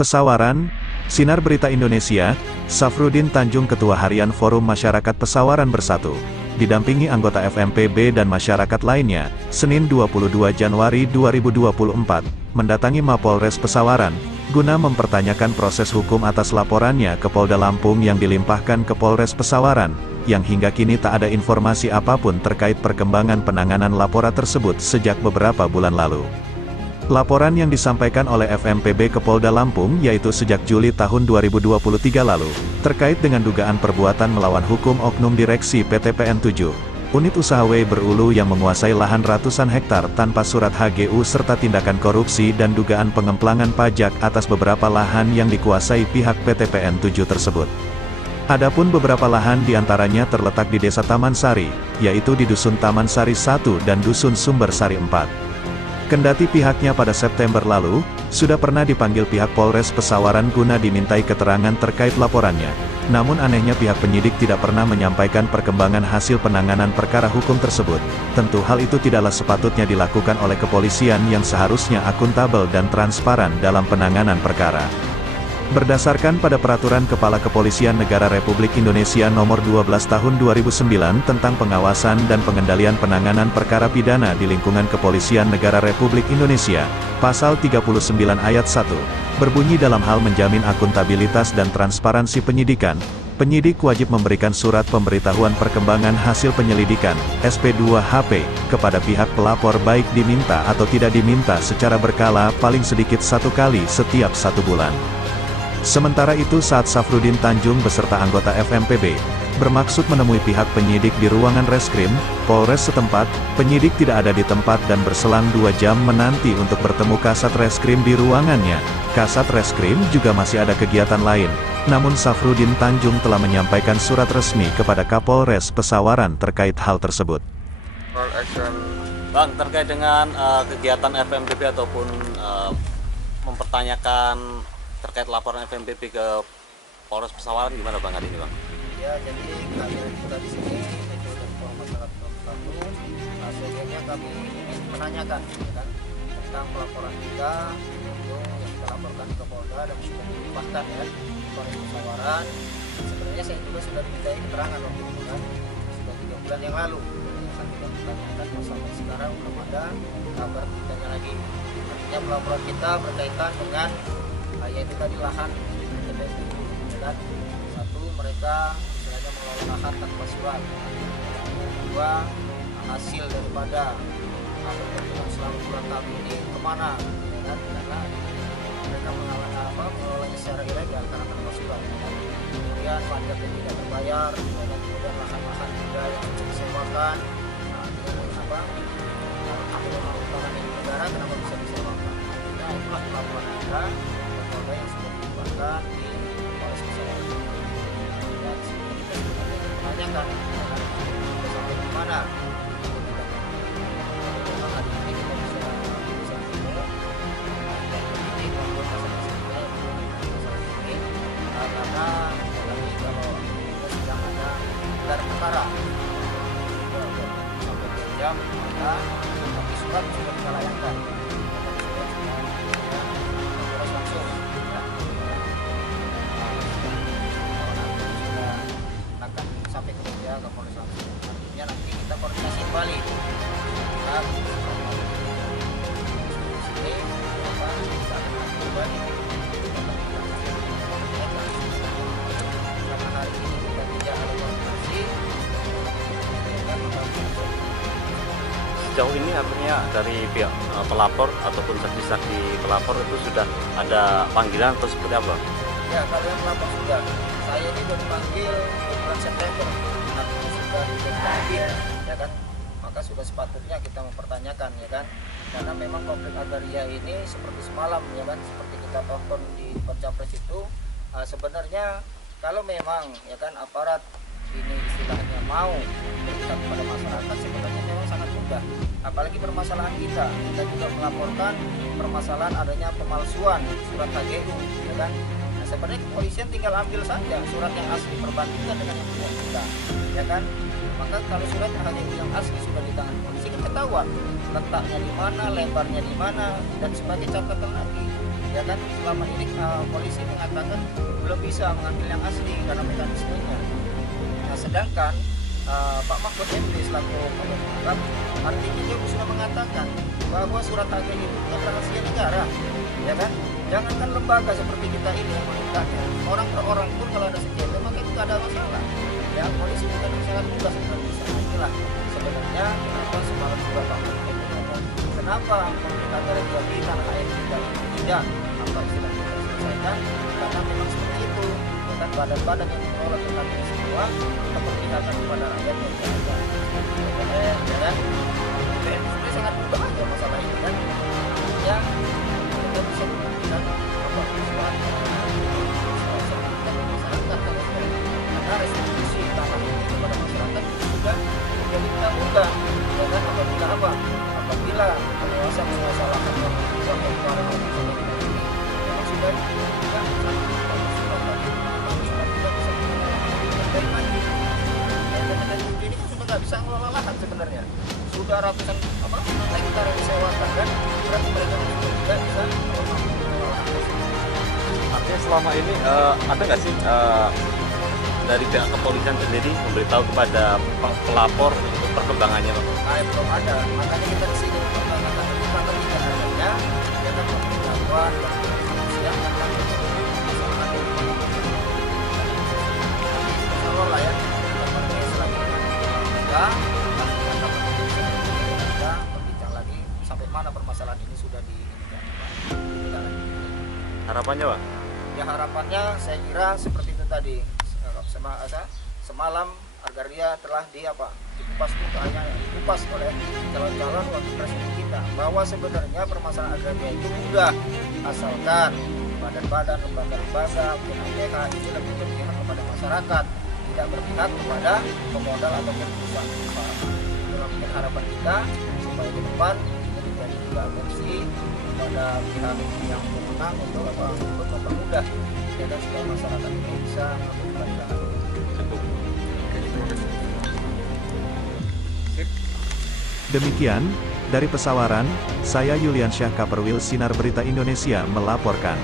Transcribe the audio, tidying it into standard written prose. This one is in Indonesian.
Pesawaran, Sinar Berita Indonesia, Safrudin Tanjung Ketua Harian Forum Masyarakat Pesawaran Bersatu, didampingi anggota FMPB dan masyarakat lainnya, Senin 22 Januari 2024, mendatangi Mapolres Pesawaran, guna mempertanyakan proses hukum atas laporannya ke Polda Lampung yang dilimpahkan ke Polres Pesawaran, yang hingga kini tak ada informasi apapun terkait perkembangan penanganan laporan tersebut sejak beberapa bulan lalu. Laporan yang disampaikan oleh FMPB ke Polda Lampung yaitu sejak Juli tahun 2023 lalu, terkait dengan dugaan perbuatan melawan hukum oknum direksi PT PN7, unit usaha W Berulu yang menguasai lahan ratusan hektar tanpa surat HGU serta tindakan korupsi dan dugaan pengemplangan pajak atas beberapa lahan yang dikuasai pihak PT PN7 tersebut. Adapun beberapa lahan diantaranya terletak di Desa Taman Sari, yaitu di Dusun Taman Sari 1 dan Dusun Sumber Sari 4. Kendati pihaknya pada September lalu, sudah pernah dipanggil pihak Polres Pesawaran guna dimintai keterangan terkait laporannya. Namun anehnya pihak penyidik tidak pernah menyampaikan perkembangan hasil penanganan perkara hukum tersebut. Tentu hal itu tidaklah sepatutnya dilakukan oleh kepolisian yang seharusnya akuntabel dan transparan dalam penanganan perkara. Berdasarkan pada Peraturan Kepala Kepolisian Negara Republik Indonesia Nomor 12 Tahun 2009 tentang pengawasan dan pengendalian penanganan perkara pidana di lingkungan Kepolisian Negara Republik Indonesia, Pasal 39 Ayat 1, berbunyi dalam hal menjamin akuntabilitas dan transparansi penyidikan, penyidik wajib memberikan surat pemberitahuan perkembangan hasil penyelidikan, SP2HP, kepada pihak pelapor baik diminta atau tidak diminta secara berkala paling sedikit 1 kali setiap 1 bulan. Sementara itu saat Safrudin Tanjung beserta anggota FMPB, bermaksud menemui pihak penyidik di ruangan reskrim, Polres setempat, penyidik tidak ada di tempat dan berselang 2 jam menanti untuk bertemu Kasat Reskrim di ruangannya. Kasat Reskrim juga masih ada kegiatan lain, namun Safrudin Tanjung telah menyampaikan surat resmi kepada Kapolres Pesawaran terkait hal tersebut. Bang, terkait dengan kegiatan FMPB ataupun mempertanyakan terkait laporan FMPB ke Polres Pesawaran gimana Bang hari ini Bang? Ya, jadi kehadiran kita di sini itu dari Forum Masyarakat Bersatu. Sebelumnya kami ingin menanyakan kan, tentang pelaporan kita itu yang kita laporkan ke Polda dan sudah dilimpahkan ya Polres Pesawaran. Sebenarnya saya juga sudah dimintai keterangan waktu itu kan, sudah 3 bulan yang lalu. Kan kita menanyakan sampai sekarang belum ada kabar ditanya lagi. Artinya pelaporan kita berkaitan dengan yaitu tadi lahan dan satu mereka istilahnya mengelola lahan tanpa surat, kedua hasil daripada selama bulan tahun ini kemana dan karena mereka mengelolanya secara ilegal karena tanpa surat kemudian pajak yang tidak terbayar dan kemudian lahan-lahan juga yang disewakan aturan dari negara kenapa bisa disewakan. Nah itulah pelaporan kita yang sudah dikeluarkan di Polres Pesawaran. Dan sebelum kita menanyakan sampai di mana memang hari ini kita bisa ketemu ini maupun masalah ini karena lagi kalau sedang ada gelar perkara sampai 2 jam maka tapi surat sudah kita layangkan. Sampai ke Polda ke Polres langsung. Artinya nanti kita koordinasi kembali. Kita sini kita akan kembali. Karena hari ini kita tidak ada koordinasi. Sejauh ini artinya dari pihak pelapor ataupun saksi-saksi pelapor itu sudah ada panggilan atau seperti apa? Ya, kalau yang pelapor sudah. Saya ini sudah dipanggil bulan September, artinya sudah dipanggil, ya kan? Maka sudah sepatutnya kita mempertanyakan, ya kan? Karena memang konflik agraria ini seperti semalam, ya kan? Seperti kita tonton di Percapres itu, sebenarnya kalau memang, ya kan, aparat ini istilahnya mau berpihak kepada masyarakat, sebenarnya memang sangat mudah. Apalagi permasalahan kita juga melaporkan permasalahan adanya pemalsuan surat HGU, ya kan? Sebenarnya kepolisian tinggal ambil saja surat yang asli perbandingkan dengan yang punya kita, ya kan? Maka kalau surat HGU yang asli sudah di tangan polisi kan ketahuan letaknya di mana, lebarnya di mana, dan sebagai catatan lagi ya kan selama ini polisi mengatakan belum bisa mengambil yang asli karena mekanismenya. Nah, sedangkan Pak Mahfud MD selaku pengungkap artinya sudah mengatakan bahwa surat agen itu bukan rahasia negara, ya kan? Jangankan lembaga seperti kita ini yang mengungkapnya, orang per orang pun kalau ada sengketa maka itu tidak ada masalah. Ya, polisi kita sangat mudah sebenarnya bisa. Inilah sebenarnya kenapa semalam juga Pak Mahfud MD ngomong, kenapa pemerintah daerah di tanah air kita ini tidak apa istilah kita selesaikan, karena memang seperti itu. Ya kan, badan-badan yang mengelola tentang ini semua keberpihakan kepada rakyat yang ada. Ya kan? Sebenarnya sangat mudah aja masalah ini kan. Ya, kita bisa memberikan apa persoalan masyarakat karena restitusi tanah ini kepada masyarakat juga menjadi ditanggungan. Ya kan, apabila apa? Apabila penguasa mengasalkan yang uang hektar ini memang sudah tidak ini kan sudah nggak bisa ngelola lahan sebenarnya, sudah ratusan hektar yang disewakan kan, berarti mereka juga tidak bisa mengelola lahan. Artinya selama ini ada nggak sih dari pihak kepolisian sendiri memberitahu kepada pelapor untuk perkembangannya, Pak? Belum ada, makanya kita di sini perkembangan itu karena tidak adanya ya kan pemberitahuan dan kepolisian tentang masalah kalau lah ya selanjutnya kita berbincang lagi sampai mana permasalahan ini sudah Harapannya, Pak? ya harapannya saya kira seperti itu tadi, semalam Agraria telah dikupas oleh calon-calon wakil presiden kita bahwa sebenarnya permasalahan agraria itu mudah asalkan badan-badan, lembaga-lembaga, PHK ini lebih berpihak kepada masyarakat, tidak berpihak kepada pemodal ataupun perusahaan. Dalam harapan kita supaya ke depan ini menjadi juga atensi kepada pihak yang berwenang untuk mempermudah ya kan, supaya masyarakat ini bisa mengambil. Demikian, dari Pesawaran, saya Yuliansyah Kaperwil Sinar Berita Indonesia melaporkan.